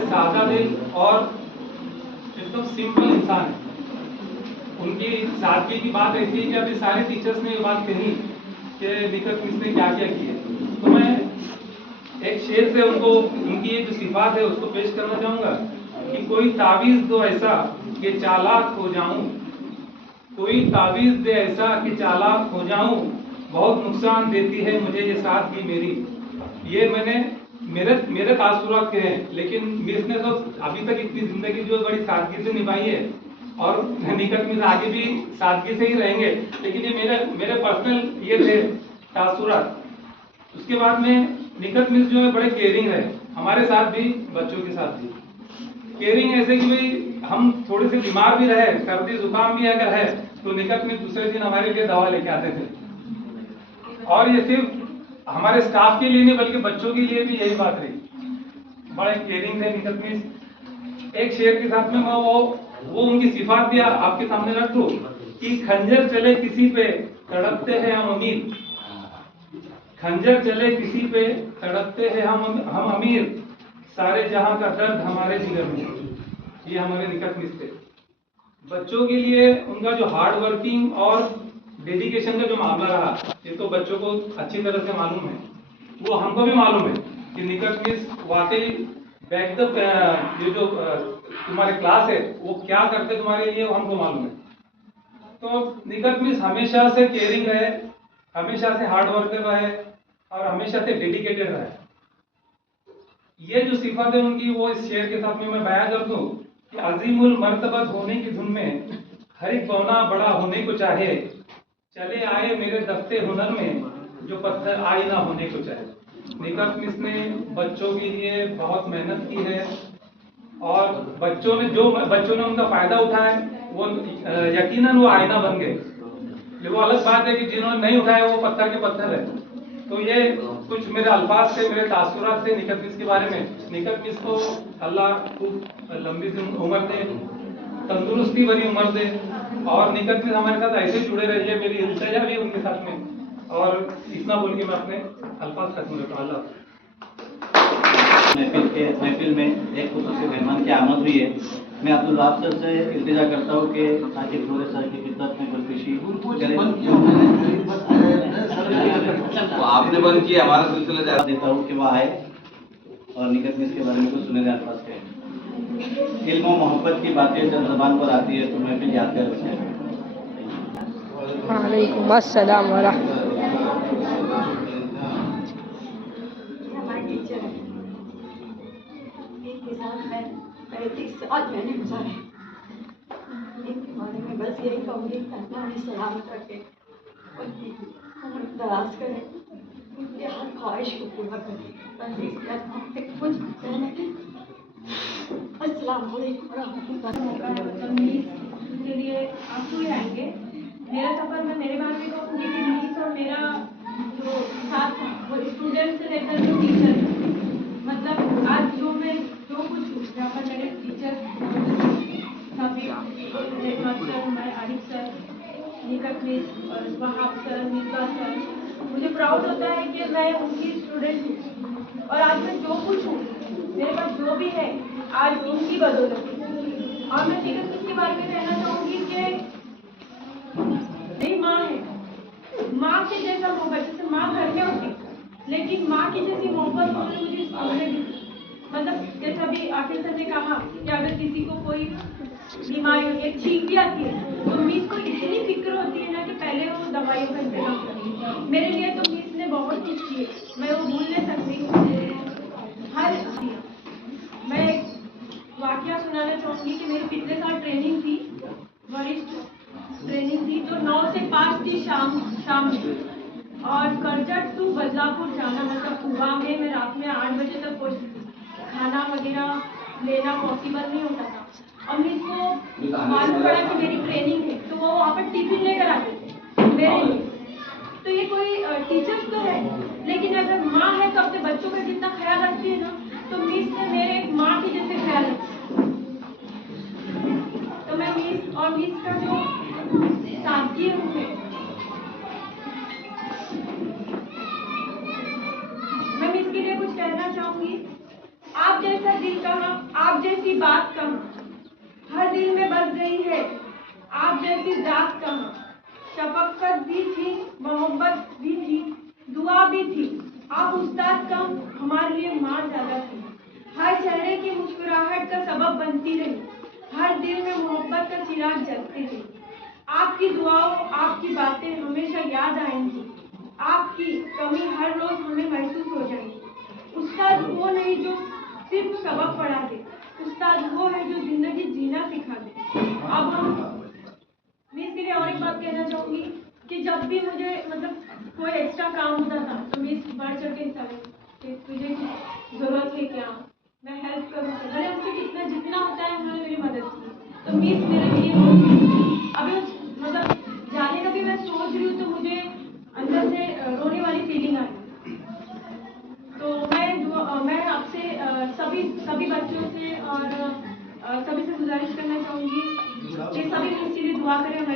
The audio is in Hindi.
सादा दिल और एकदम सिंपल इंसान है। उनकी सादगी की बात ऐसी है कि अभी सारे टीचर्स ने ये बात कही कि निकट मिस ने क्या क्या किए। तो मैं एक शेर से उनको उनकी ये जो सिफात है उसको पेश करना चाहूँगा कि कोई तावीज़ दो ऐसा कि चालाक हो जाऊं, कोई तावीज़ दे ऐसा कि चालाक हो जाऊं, बहुत नुकसान देती है मुझे ये सादगी मेरी। ये मैंने मेरे तासुरात के हैं, लेकिन मिस ने तो अभी तक इतनी जिंदगी जो बड़ी सादगी से निभाई है और निकट मिस आगे भी सादगी से ही रहेंगे, लेकिन ये मेरे पर्सनल ये थे तासुरात। उसके बाद में निकट मिस जो है बड़े केयरिंग है, हमारे साथ भी बच्चों के साथ भी केयरिंग ऐसे कि भाई हम थोड़े से बीमार भी रहे, सर्दी जुकाम भी अगर है तो निकट मिस दूसरे दिन हमारे लिए दवा लेके आते थे। और ये सिर्फ हमारे स्टाफ के लिए नहीं बल्कि बच्चों के लिए भी यही बात रही, बड़े केयरिंग थे निकट मिस। एक शेर के साथ में मैं वो उनकी सिफात भी आपके सामने रख दूं कि खंजर चले किसी पे तड़पते हैं हम अमीर, खंजर चले किसी पे तड़पते हैं हम अमीर, सारे जहां का दर्द हमारे जिगर में। ये हमारे निकट मिस थे। बच्चों के लिए उनका जो हार्ड वर्किंग और डेडिकेशन का जो मामला रहा, ये तो बच्चों को अच्छी तरह से मालूम है, वो हमको भी मालूम है कि निकट मिस वाकई बैक द ये जो तुम्हारे क्लास है वो क्या करते तुम्हारे लिए, वो हमको मालूम है। तो निकट मिस हमेशा से केयरिंग रहे, हमेशा से हार्ड वर्कर रहे और हमेशा से डेडिकेटेड रहे। ये जो सिफत है उनकी वो इस शेर के साथ में मैं बयां कर दूं कि अजीमुल मर्तबत होने की धुन में हर एक बौना बड़ा होने को चाहे, चले आए मेरे दस्ते हुनर में जो पत्थर आए ना होने को चाहे। निकट मिस ने बच्चों के लिए बहुत मेहनत की है और बच्चों ने उनका फायदा उठाया, वो यकीनन वो आईना बन गए। ये वो अलग बात है कि जिन्होंने नहीं उठाया वो पत्थर के पत्थर है। तो ये कुछ मेरे अल्फाज थे, मेरे तासुरात थे निकट मिस के बारे में। निकट मिस को अल्लाह खूब लंबी उम्र दे, तंदुरुस्ती भरी उम्र दे और निकट मिस हमारे साथ ऐसे जुड़े रहिए, मेरी इल्तिजा भी उनके साथ में। और इतना बोल के मैं अपने अल्फाज खत्म करता हूँ। अल्लाह महफिल में एक खुसूसी मेहमान की आमद हुई है। मैं अब्दुल वहाब सर से इल्तिजा करता हूँ कि आकिब नूर सर की खिदमत में खुदकुशी आपने बंद किया, हमारा सिलसिला जारी देता हूँ कि वह आए और निकट मिस के बारे में कुछ सुनहरे अल्फाज कहें। इल्म और मोहब्बत की बातें जब ज़बान पर आती है तो महफिल यादगार बन जाती है। वालेकुम अस्सलाम व रहमतुल्लाह। मैंने गुजारे इनके बारे में बस यही कहूँगी कि अल्लाह उन्हें सलामत रखे, उनकी उम्र दराज करे, उनकी हर ख्वाहिश को पूरा करे। बस इसके अलावा कुछ कहना नहीं। अस्सलाम वालेकुम रहमतुल्लाह। के लिए आंसू ही आएंगे। मेरा सफ़र में मेरे बारे में कहूँगी कि मीस और मेरा जो साथ था वो स्टूडेंट से लेकर जो टीचर, मतलब आज जो मैं जो कुछ यहाँ पर मेरे टीचर सभी हेडमास्टर हमारे आरिफ सर, निकट मिस और वहाब सर, मिर्जा सर, मुझे प्राउड होता है कि मैं उनकी स्टूडेंट हूँ और आज मैं जो कुछ हूँ, मेरे पास जो भी है आज उनकी बदौलत है। और मैं निकट मिस के बारे में कहना चाहूँगी कि मेरी माँ है, माँ के जैसा मोहब्बत, जैसे माँ घर में होती लेकिन माँ की जैसी मोहब्बत उन्होंने मुझे स्कूल में दी। मतलब जैसा भी आखिर सर ने कहा कि अगर किसी को कोई बीमारी होती है, छींक भी आती है तो मिस को इतनी फिक्र होती है ना कि पहले वो दवाइयों का इंतजाम करें। मेरे लिए तो मिस ने बहुत कुछ किए, मैं वो भूल नहीं सकती। हर मैं एक वाकया सुनाना चाहूँगी कि मेरी पिछले साल ट्रेनिंग थी, वरिष्ठ ट्रेनिंग थी जो 9 से 5 थी शाम में, और करजट टू बदलापुर जाना, मतलब सुबह में मैं रात में 8 बजे तक पहुँची। खाना वगैरह लेना पॉसिबल नहीं होता था और मेरे को मालूम पड़ा कि मेरी ट्रेनिंग है तो वो वहाँ पर टिफिन लेकर आते थे मेरे लिए। तो ये कोई टीचर्स तो है, लेकिन अगर माँ है तो अपने बच्चों का जितना ख्याल रखती है ना, तो मिस ने मेरे एक माँ की जैसे ख्याल रखा। तो मैं मिस और मिस का जो सादगी है मैं मिस के लिए कुछ कहना चाहूँगी। आप जैसा दिल कहाँ आप जैसी बात कहाँ, हर दिल में बस गई है आप जैसी जात कहाँ। शफकत भी थी, मोहब्बत भी थी, दुआ भी थी, आप उस्ताद कम, हमारे लिए माँ ज्यादा थी। हर चेहरे की मुस्कुराहट का सबब बनती रही, हर दिल में मोहब्बत का चिराग जलती रही। आपकी दुआओं, आपकी बातें हमेशा याद आएंगी, आपकी कमी हर रोज हमें महसूस हो जाएगी। उस्ताद वो नहीं जो सिर्फ सबक पढ़ा दे, उस्ताद वो है जो जिंदगी जीना सिखा दे। अब मैं इसके लिए और एक बात कहना चाहूंगी कि जब भी मुझे मतलब कोई एक्स्ट्रा काम होता था तो मैं बढ़ चढ़ के हिस्सा लेती कि तुझे जरूरत है क्या, मैं हेल्प करूँ, मैंने उससे कितना जितना होता है उन्होंने मेरी मदद की। तो मीस मेरे लिए अभी मतलब जाने का भी मैं सोच रही हूँ तो मुझे अंदर से रोने वाली फीलिंग आई। तो मैं आपसे सभी बच्चों से और सभी से गुजारिश करना चाहूँगी कि सभी मीस के लिए दुआ करें। मैं भी